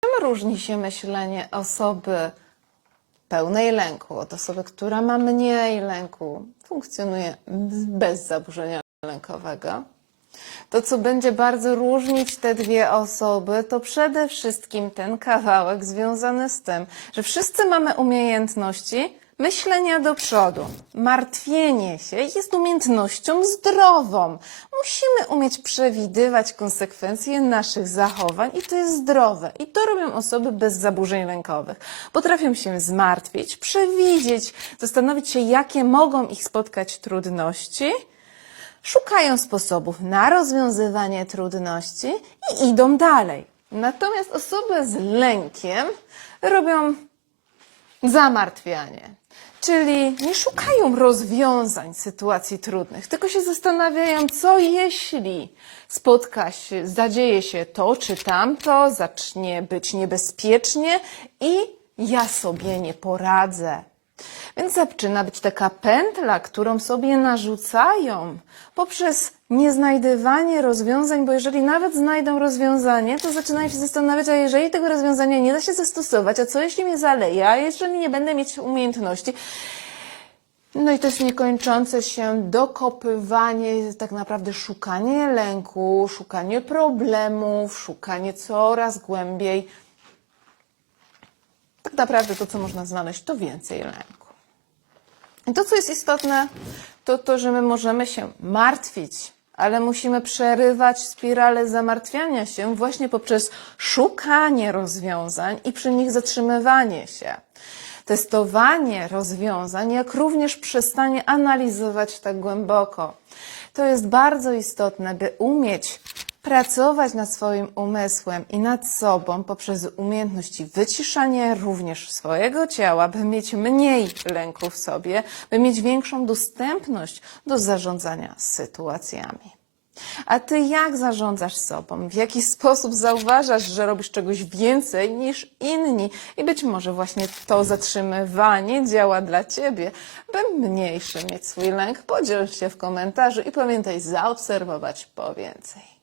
Czym różni się myślenie osoby pełnej lęku od osoby, która ma mniej lęku, funkcjonuje bez zaburzenia lękowego? To, co będzie bardzo różnić te dwie osoby, to przede wszystkim ten kawałek związany z tym, że wszyscy mamy umiejętności myślenia do przodu. Martwienie się jest umiejętnością zdrową. Musimy umieć przewidywać konsekwencje naszych zachowań i to jest zdrowe. I to robią osoby bez zaburzeń lękowych. Potrafią się zmartwić, przewidzieć, zastanowić się, jakie mogą ich spotkać trudności szukają sposobów na rozwiązywanie trudności i idą dalej. Natomiast osoby z lękiem robią zamartwianie. Czyli nie szukają rozwiązań sytuacji trudnych, tylko się zastanawiają, co jeśli spotka się, zadzieje się to czy tamto, zacznie być niebezpiecznie i ja sobie nie poradzę. Więc zaczyna być taka pętla, którą sobie narzucają poprzez nieznajdywanie rozwiązań, bo jeżeli nawet znajdą rozwiązanie, to zaczynają się zastanawiać, a jeżeli tego rozwiązania nie da się zastosować, a co jeśli mnie zaleje, a jeżeli nie będę mieć umiejętności. No i to jest niekończące się dokopywanie, tak naprawdę szukanie lęku, szukanie problemów, szukanie coraz głębiej tak naprawdę to, co można znaleźć, to więcej lęku. I to, co jest istotne, to to, że my możemy się martwić, ale musimy przerywać spiralę zamartwiania się właśnie poprzez szukanie rozwiązań i przy nich zatrzymywanie się. Testowanie rozwiązań, jak również przestanie analizować tak głęboko. To jest bardzo istotne, by umieć pracować nad swoim umysłem i nad sobą poprzez umiejętności wyciszania również swojego ciała, by mieć mniej lęku w sobie, by mieć większą dostępność do zarządzania sytuacjami. A ty jak zarządzasz sobą? W jaki sposób zauważasz, że robisz czegoś więcej niż inni? I być może właśnie to zatrzymywanie działa dla ciebie, by mniejszy mieć swój lęk. Podziel się w komentarzu i pamiętaj zaobserwować po więcej.